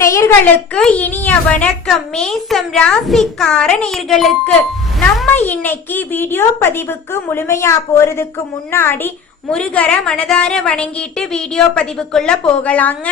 நேயர்களுக்கு இனிய வணக்கம். மேசம் ராசிக்கார நேயர்களுக்கு நம்ம இன்னைக்கு வீடியோ பதிவுக்கு முழுமையா போறதுக்கு முன்னாடி முருகரை மனதார வணங்கிட்டு வீடியோ பதிவுக்குள்ள போகலாங்க.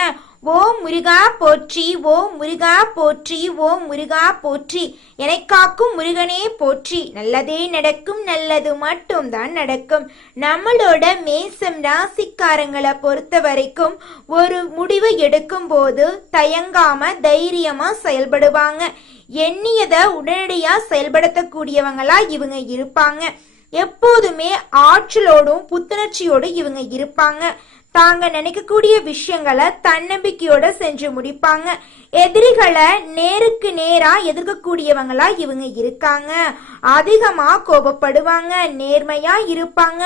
ஓம் முருகா போற்றி, ஓம் முருகா போற்றி, ஓம் முருகா போற்றி, என்னை காக்கும் முருகனே போற்றி. நல்லதே நடக்கும், நல்லது மட்டும் தான் நடக்கும். நம்மளோட மேசம் ராசிக்காரங்களை பொறுத்த வரைக்கும் ஒரு முடிவு எடுக்கும் போது தயங்காம தைரியமா செயல்படுவாங்க. எண்ணியதை உடனடியா செயல்படுத்தக்கூடியவங்களா இவங்க இருப்பாங்க. எப்போதுமே ஆற்றலோடும் புத்துணர்ச்சியோடும் இவங்க இருப்பாங்க. தாங்க நினைக்கக்கூடிய விஷயங்களை தன்னம்பிக்கையோட செஞ்சு முடிப்பாங்க. எதிரிகளை நேருக்கு நேரா எதிர்க்கக்கூடியவங்களா இவங்க இருக்காங்க. அதிகமா கோபப்படுவாங்க, நேர்மையா இருப்பாங்க.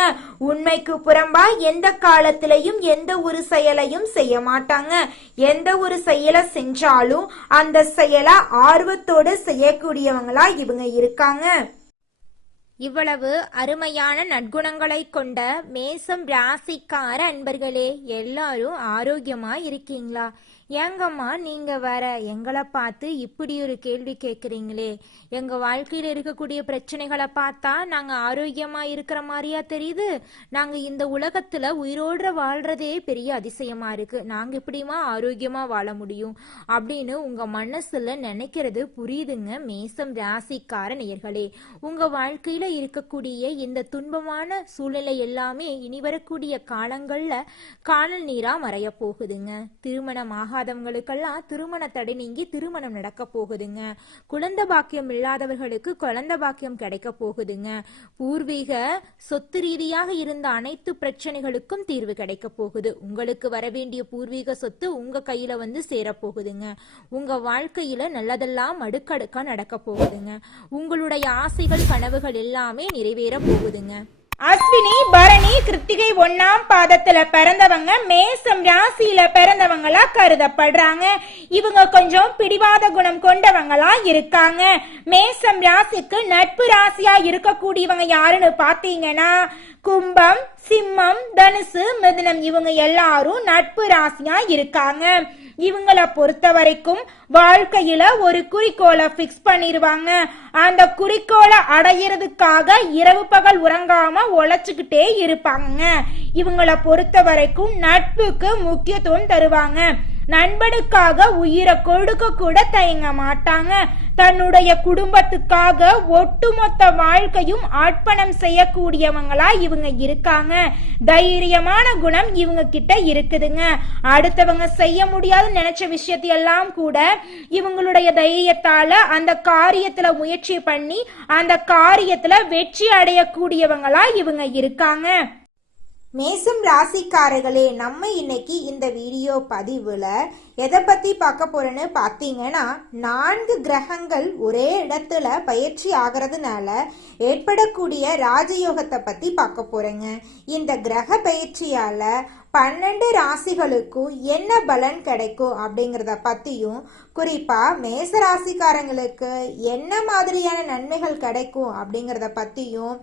உண்மைக்கு புறம்பா எந்த காலத்திலையும் எந்த ஒரு செயலையும் செய்ய மாட்டாங்க. எந்த ஒரு செயலை செஞ்சாலும் அந்த செயலை ஆர்வத்தோட செய்யக்கூடியவங்களா இவங்க இருக்காங்க. இவ்வளவு அருமையான நற்குணங்களை கொண்ட மேசம் ராசிக்கார அன்பர்களே, எல்லாரும் ஆரோக்கியமா இருக்கீங்களா? ஏங்கம்மா நீங்க வர எங்களை பார்த்து இப்படி ஒரு கேள்வி கேட்குறீங்களே? எங்க வாழ்க்கையில இருக்கக்கூடிய பிரச்சனைகளை பார்த்தா நாங்க ஆரோக்கியமா இருக்கிற மாதிரியா தெரியுது? நாங்க இந்த உலகத்துல உயிரோட வாழ்றதே பெரிய அதிசயமா இருக்கு. நாங்க எப்படிமா ஆரோக்கியமா வாழ முடியும் அப்படின்னு உங்க மனசுல நினைக்கிறது புரியுதுங்க. மேசம் ராசிக்கார நேயர்களே, உங்க வாழ்க்கையில இருக்கக்கூடிய இந்த துன்பமான சூழ்நிலை எல்லாமே இனி வரக்கூடிய காலங்கள்ல காணல் நீரா மறைய போகுதுங்க. திருமணமாக ஆகாதவங்களுக்கெல்லாம் திருமண தடை நீங்கி திருமணம் நடக்க போகுதுங்க. குழந்தை பாக்கியம் இல்லாதவர்களுக்கு குழந்தை பாக்கியம் கிடைக்க போகுதுங்க. பூர்வீக சொத்து ரீதியாக இருந்த அனைத்து பிரச்சனைகளுக்கும் தீர்வு கிடைக்க போகுது. உங்களுக்கு வர வேண்டிய பூர்வீக சொத்து உங்க கையில வந்து சேர போகுதுங்க. உங்க வாழ்க்கையில நல்லதெல்லாம் அடுக்கடுக்கா நடக்க போகுதுங்க. உங்களுடைய ஆசைகள் கனவுகள் எல்லாமே நிறைவேற போகுதுங்க. அஸ்வினி பரணி கிருத்திகை 1ஆம் பாதத்துல பிறந்தவங்க மேசம் ராசியில பிறந்தவங்களா கருதப்படுறாங்க. இவங்க கொஞ்சம் பிடிவாத குணம் கொண்டவங்களா இருக்காங்க. மேசம் ராசிக்கு நட்பு ராசியா இருக்கக்கூடியவங்க யாருன்னு பாத்தீங்கன்னா கும்பம், சிம்மம், தனுசு, மிதுனம், இவங்க எல்லாரும் நட்பு ராசியா இருக்காங்க. இவங்களை பொறுத்த வரைக்கும் வாழ்க்கையில ஒரு குறிக்கோளை பிக்ஸ் பண்ணிருவாங்க. அந்த குறிக்கோளை அடையிறதுக்காக இரவு பகல் உறங்காம உழைச்சுக்கிட்டே இருப்பாங்க. இவங்களை பொறுத்த வரைக்கும் நட்புக்கு முக்கியத்துவம் தருவாங்க. நண்பனுக்காக உயிரை கொடுக்க கூட தயங்க மாட்டாங்க. தன்னுடைய குடும்பத்துக்காக ஒட்டுமொத்த வாழ்க்கையும் அர்ப்பணம் செய்யக்கூடியவங்களா இவங்க இருக்காங்க. தைரியமான குணம் இவங்க கிட்ட இருக்குதுங்க. அடுத்தவங்க செய்ய முடியாத நினைச்ச விஷயத்தையெல்லாம் கூட இவங்களுடைய தைரியத்தால அந்த காரியத்துல முயற்சி பண்ணி அந்த காரியத்துல வெற்றி அடையக்கூடியவங்களா இவங்க இருக்காங்க. மேசம் ராசிக்காரர்களே, நம்ம இன்னைக்கு இந்த வீடியோ பதிவுல எதை பத்தி பார்க்க போறோன்னு பார்த்தீங்கன்னா 4 கிரகங்கள் ஒரே இடத்துல பயிற்சி ஆகிறதுனால ஏற்படக்கூடிய ராஜயோகத்தை பத்தி பார்க்க போறேங்க. இந்த கிரக பயிற்சியால 12 ராசிகளுக்கும் என்ன பலன் கிடைக்கும் அப்படிங்கிறத பத்தியும், குறிப்பா மேச ராசிக்காரங்களுக்கு என்ன மாதிரியான நன்மைகள் கிடைக்கும் அப்படிங்கிறத பத்தியும்,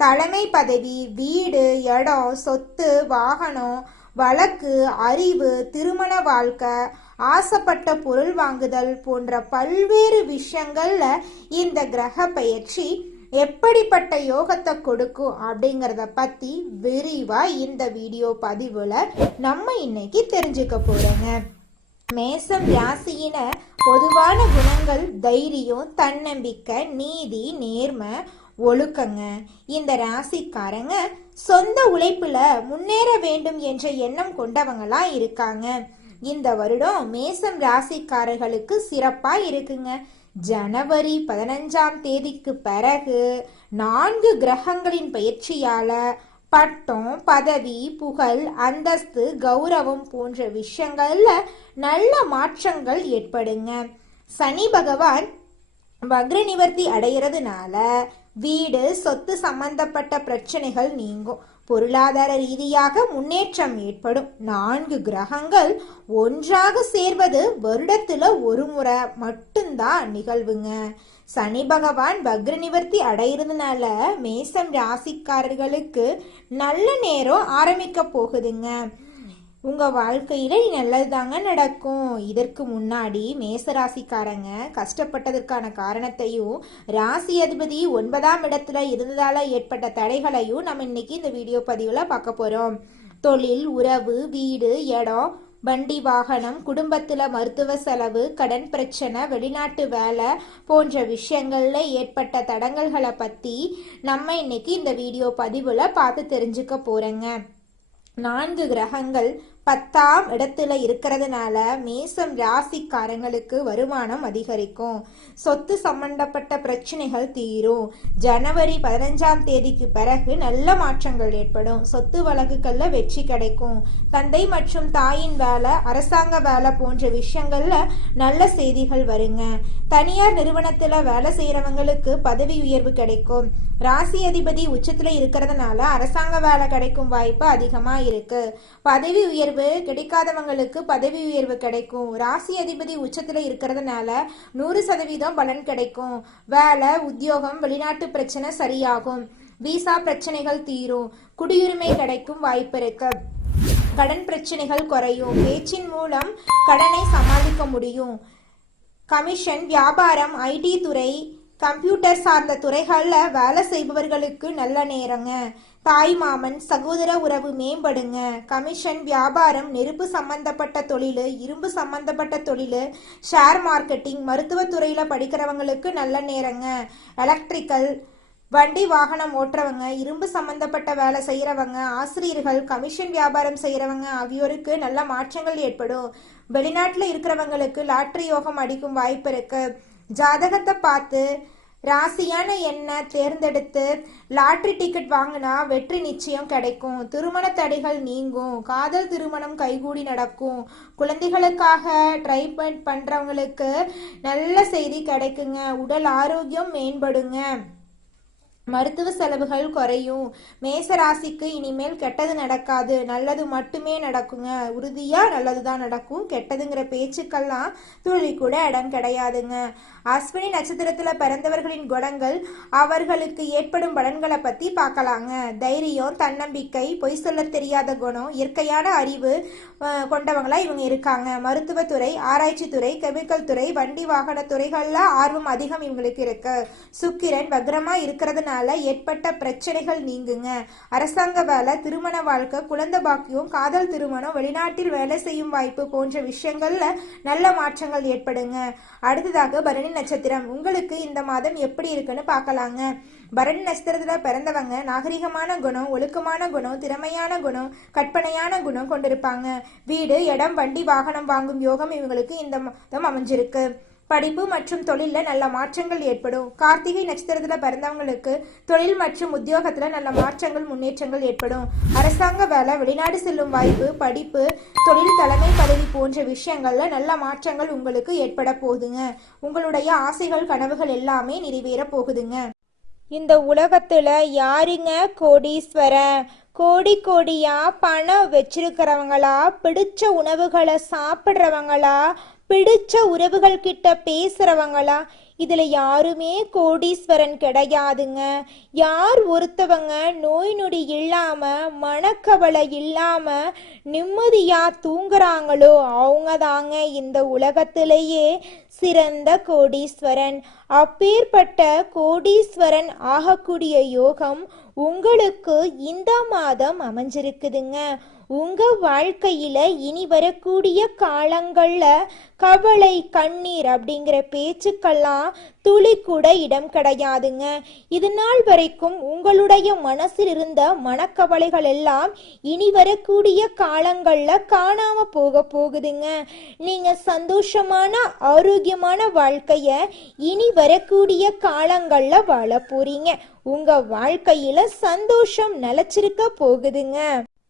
தலைமை பதவி, வீடு, இடம், சொத்து, வாகனம், வழக்கு, அறிவு, திருமண வாழ்க்கை, ஆசைப்பட்ட பொருள் வாங்குதல் போன்ற பல்வேறு விஷயங்கள்ல இந்த கிரக பயிற்சி எப்படிப்பட்ட யோகத்தை கொடுக்கும் அப்படிங்கிறத பத்தி விரிவா இந்த வீடியோ பதிவுல நம்ம இன்னைக்கு தெரிஞ்சுக்க போறோங்க. மேசம் ராசியின பொதுவான குணங்கள் தைரியம், தன்னம்பிக்கை, நீதி, நேர்மை, ஒழுக்கங்க. இந்த ராசிக்காரங்க சொந்த உழைப்புல முன்னேற வேண்டும் என்ற எண்ணம் கொண்டவங்களா இருக்காங்க. இந்த வருடம் மேசம் ராசிக்காரர்களுக்கு சிறப்பா இருக்குங்க. ஜனவரி 15ஆம் தேதிக்கு பிறகு 4 கிரகங்களின் பயிற்சியால பட்டம், பதவி, புகழ், அந்தஸ்து, கௌரவம் போன்ற விஷயங்கள்ல நல்ல மாற்றங்கள் ஏற்படுங்க. சனி பகவான் வக்ர நிவர்த்தி அடைகிறதுனால வீடு, சொத்து சம்பந்தப்பட்ட பிரச்சனைகள் நீங்கும். பொருளாதார ரீதியாக முன்னேற்றம் ஏற்படும். 4 கிரகங்கள் ஒன்றாக சேர்வது வருடத்துல ஒரு முறை மட்டும்தான் நிகழ்வுங்க. சனி பகவான் வக்ர நிவர்த்தி அடைகிறதுனால மேசம் ராசிக்காரர்களுக்கு நல்ல நேரம் ஆரம்பிக்க போகுதுங்க. உங்க வாழ்க்கையில நல்லது தாங்க நடக்கும். இதற்கு முன்னாடி மேசராசிக்காரங்க கஷ்டப்பட்டதற்கான காரணத்தையும், ராசி அதிபதி 9ஆம் இடத்துல இருந்ததால ஏற்பட்ட தடைகளையும் நம்ம இன்னைக்கு இந்த வீடியோ பதிவுல பார்க்க போறோம். தொழில், உறவு, வீடு, இடம், வண்டி வாகனம், குடும்பத்துல மருத்துவ செலவு, கடன் பிரச்சனை, வெளிநாட்டு வேலை போன்ற விஷயங்கள்ல ஏற்பட்ட தடங்கல்களை பத்தி நம்ம இன்னைக்கு இந்த வீடியோ பதிவுல பார்த்து தெரிஞ்சுக்க போறோங்க. 4 கிரகங்கள் 10ஆம் இடத்துல இருக்கிறதுனால மேசம் ராசிக்காரங்களுக்கு வருமானம் அதிகரிக்கும். சொத்து சம்பந்தப்பட்ட பிரச்சனைகள் தீரும். ஜனவரி 15ஆம் தேதிக்கு பிறகு நல்ல மாற்றங்கள் ஏற்படும். சொத்து வழக்குகள்ல வெற்றி கிடைக்கும். தந்தை மற்றும் தாயின் வேலை, அரசாங்க வேலை போன்ற விஷயங்கள்ல நல்ல செய்திகள் வருங்க. தனியார் நிறுவனத்துல வேலை செய்யறவங்களுக்கு பதவி உயர்வு கிடைக்கும். ராசி அதிபதி உச்சத்துல இருக்கிறதுனால அரசாங்க வேலை கிடைக்கும் வாய்ப்பு அதிகமா இருக்கு. பதவி உயர்வு கிடைக்காதவங்களுக்கு பதவி உயர்வு கிடைக்கும். ராசி அதிபதி உச்சத்துல இருக்கிறதுனால 100% பலன் கிடைக்கும். வேலை, உத்தியோகம், வெளிநாட்டு பிரச்சனை சரியாகும். விசா பிரச்சனைகள் தீரும். குடியுரிமை கிடைக்கும் வாய்ப்பு இருக்கு. கடன் பிரச்சனைகள் குறையும். பேச்சின் மூலம் கடனை சமாளிக்க முடியும். கமிஷன், வியாபாரம், ஐடி துறை, கம்ப்யூட்டர் சார்ந்த துறைகள்ல வேலை செய்பவர்களுக்கு நல்ல நேரங்க. தாய் மாமன் சகோதர உறவு மேம்படுங்க. கமிஷன், வியாபாரம், நெருப்பு சம்பந்தப்பட்ட தொழில், இரும்பு சம்பந்தப்பட்ட தொழில், ஷேர் மார்க்கெட்டிங், மருத்துவத்துறையில படிக்கிறவங்களுக்கு நல்ல நேரங்க. எலக்ட்ரிக்கல், வண்டி வாகனம் ஓட்டுறவங்க, இரும்பு சம்பந்தப்பட்ட வேலை செய்யறவங்க, ஆசிரியர்கள், கமிஷன் வியாபாரம் செய்யறவங்க ஆகியோருக்கு நல்ல மாற்றங்கள் ஏற்படும். வெளிநாட்டுல இருக்கிறவங்களுக்கு லாட்டரி யோகம் அடிக்கும் வாய்ப்பு இருக்கு. ஜாதகத்தை பார்த்து ராசியான எண்ணை தேர்ந்தெடுத்து லாட்டரி டிக்கெட் வாங்கினா வெற்றி நிச்சயம் கிடைக்கும். திருமண தடைகள் நீங்கும். காதல் திருமணம் கைகூடி நடக்கும். குழந்தைகளுக்காக ட்ரை பண்றவங்களுக்கு நல்ல செய்தி கிடைக்குங்க. உடல் ஆரோக்கியம் மேம்படுங்க. மருத்துவ செலவுகள் குறையும். மேச ராசிக்கு இனிமேல் கெட்டது நடக்காது, நல்லது மட்டுமே நடக்குங்க. உறுதியா நல்லதுதான் நடக்கும். கெட்டதுங்கிற பேச்சுக்கெல்லாம் துளி கூட இடம் கிடையாதுங்க. அஸ்வினி நட்சத்திரத்துல பிறந்தவர்களின் குணங்கள், அவர்களுக்கு ஏற்படும் பலன்களை பத்தி பார்க்கலாங்க. தைரியம், தன்னம்பிக்கை, பொய் சொல்ல தெரியாத குணம், இயற்கையான அறிவு கொண்டவங்களா இவங்க இருக்காங்க. மருத்துவத்துறை, ஆராய்ச்சி துறை, கெமிக்கல் துறை, வண்டி வாகன துறைகள்ல ஆர்வம் அதிகம் இவங்களுக்கு இருக்கு. சுக்கிரன் வக்ரமா இருக்கிறதுனால ஏற்பட்ட பிரச்சனைகள் நீங்குங்க. அரசாங்க வேலை, திருமண வாழ்க்கை, குழந்தை பாக்கியம், காதல் திருமணம், வெளிநாட்டில் வேலை செய்யும் வாய்ப்பு போன்ற விஷயங்கள்ல நல்ல மாற்றங்கள் ஏற்படுங்க. அடுத்ததாக பரணி நட்சத்திரம். உங்களுக்கு இந்த மாதம் எப்படி இருக்குன்னு பார்க்கலாங்க. பரணி நட்சத்திரத்துல பிறந்தவங்க நாகரிகமான குணம், ஒழுக்கமான குணம், திறமையான குணம், கற்பனையான குணம் கொண்டிருப்பாங்க. வீடு, இடம், வண்டி வாகனம் வாங்கும் யோகம் இவங்களுக்கு இந்த மாதம் அமைஞ்சிருக்கு. படிப்பு மற்றும் தொழில நல்ல மாற்றங்கள் ஏற்படும். கார்த்திகை நட்சத்திரத்துல பிறந்தவங்களுக்கு தொழில் மற்றும் உத்தியோகத்துல நல்ல மாற்றங்கள், முன்னேற்றங்கள் ஏற்படும். அரசாங்க வேலை, வெளிநாடு செல்லும் வாய்ப்பு, படிப்பு, தொழில், தலைமை பதவி போன்ற விஷயங்கள்ல நல்ல மாற்றங்கள் உங்களுக்கு ஏற்பட போகுதுங்க. உங்களுடைய ஆசைகள், கனவுகள் எல்லாமே நிறைவேற போகுதுங்க. இந்த உலகத்துல யாருங்க கோடீஸ்வரன்? கோடி கோடியா பணம் வச்சிருக்கிறவங்களா, பிடிச்ச உணவுகளை சாப்பிட்றவங்களா, பிடிச்ச உறவுகள் கிட்ட பேசுறவங்களா? இதுல யாருமே கோடீஸ்வரன் கிடையாதுங்க. யார் ஒருத்தவங்க நோய் நொடி இல்லாம, மனக்கவலை இல்லாம நிம்மதியா தூங்குறாங்களோ அவங்க தாங்க இந்த உலகத்திலேயே சிறந்த கோடீஸ்வரன். அப்பேற்பட்ட கோடீஸ்வரன் ஆகக்கூடிய யோகம் உங்களுக்கு இந்த மாதம் அமைஞ்சிருக்குதுங்க. உங்க வாழ்க்கையில இனி வரக்கூடிய காலங்கள்ல கவலை, கண்ணீர் அப்படிங்கிற பேச்சுக்கெல்லாம் துளி கூட இடம் கிடையாதுங்க. இது நாள் வரைக்கும் உங்களுடைய மனசில் இருந்த மனக்கவலைகள் எல்லாம் இனி வரக்கூடிய காலங்கள்ல காணாம போகுதுங்க. நீங்க சந்தோஷமான, ஆரோக்கியமான வாழ்க்கைய இனி வரக்கூடிய காலங்கள்ல வாழ போறீங்க. உங்க வாழ்க்கையில சந்தோஷம் நிலைச்சிருக்க போகுதுங்க.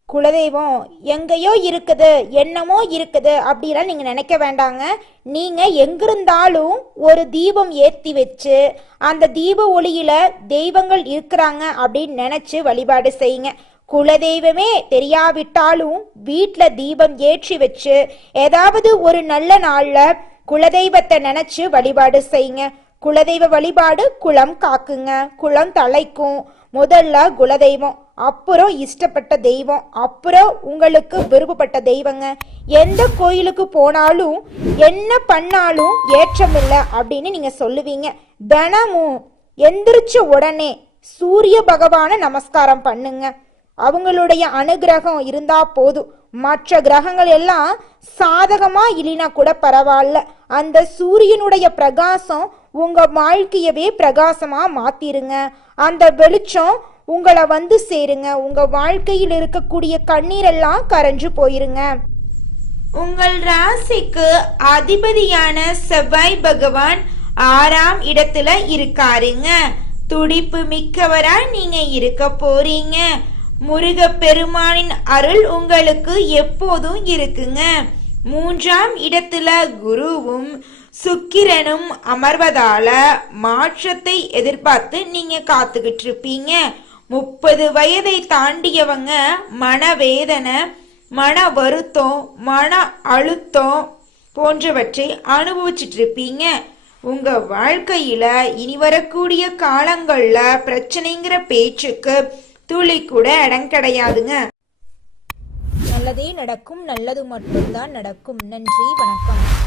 குலதெய்வம் எங்கேயோ இருக்குது, என்னமோ இருக்குது அப்படிலாம் நீங்க நினைக்க வேண்டாங்க. நீங்க எங்கிருந்தாலும் ஒரு தீபம் ஏற்றி வச்சு அந்த தீப ஒளியில தெய்வங்கள் இருக்கிறாங்க அப்படின்னு நினைச்சு வழிபாடு செய்யுங்க. குலதெய்வமே தெரியாவிட்டாலும் வீட்டில் தீபம் ஏற்றி வச்சு ஏதாவது ஒரு நல்ல நாள்ல குலதெய்வத்தை நினைச்சு வழிபாடு செய்யுங்க. குலதெய்வ வழிபாடு குலம் காக்குங்க, குலம் தலைக்கும். முதல்ல குலதெய்வம், அப்புறம் இஷ்டப்பட்ட தெய்வம், அப்புறம் உங்களுக்கு விருப்பப்பட்ட தெய்வங்க. எந்த கோயிலுக்கு போனாலும் என்ன பண்ணாலும் ஏற்றமில்லை அப்படின்னு நீங்க சொல்லுவீங்க. தினமும் எந்திரிச்ச உடனே சூரிய பகவானை நமஸ்காரம் பண்ணுங்க. அவங்களுடைய அனுகிரகம் இருந்தா போதும். மற்ற கிரகங்கள் எல்லாம் சாதகமா இல்லைனா கூட பரவாயில்ல, அந்த சூரியனுடைய பிரகாசம் உங்க வாழ்க்கையவே பிரகாசமா மாத்திருங்க. அந்த வெளிச்சம் உங்களை வந்து சேருங்க. உங்க வாழ்க்கையில் இருக்கக்கூடிய கண்ணீரெல்லாம் கரைஞ்சு போயிருங்க. உங்கள் ராசிக்கு அதிபதியான செவ்வாய் பகவான் 6ஆம் இடத்துல இருக்காருங்க. துடிப்பு மிக்கவரா நீங்க இருக்க போறீங்க. முருகப்பெருமானின் அருள் உங்களுக்கு எப்போதும் இருக்குங்க. 3ஆம் இடத்துல குருவும் சுக்கிரனும் அமர்வதால மாற்றத்தை எதிர்பார்த்து நீங்க காத்துக்கிட்டு இருப்பீங்க. 30 வயதை தாண்டியவங்க மனவேதனை, மன வருத்தம், மன அழுத்தம் போன்றவற்றை அனுபவிச்சுட்டு இருப்பீங்க. உங்க வாழ்க்கையில இனி வரக்கூடிய காலங்கள்ல பிரச்சனைங்கிற பேச்சுக்கு துளி கூட இடம் கிடையாதுங்க. நல்லதே நடக்கும், நல்லது மட்டும்தான் நடக்கும். நன்றி, வணக்கம்.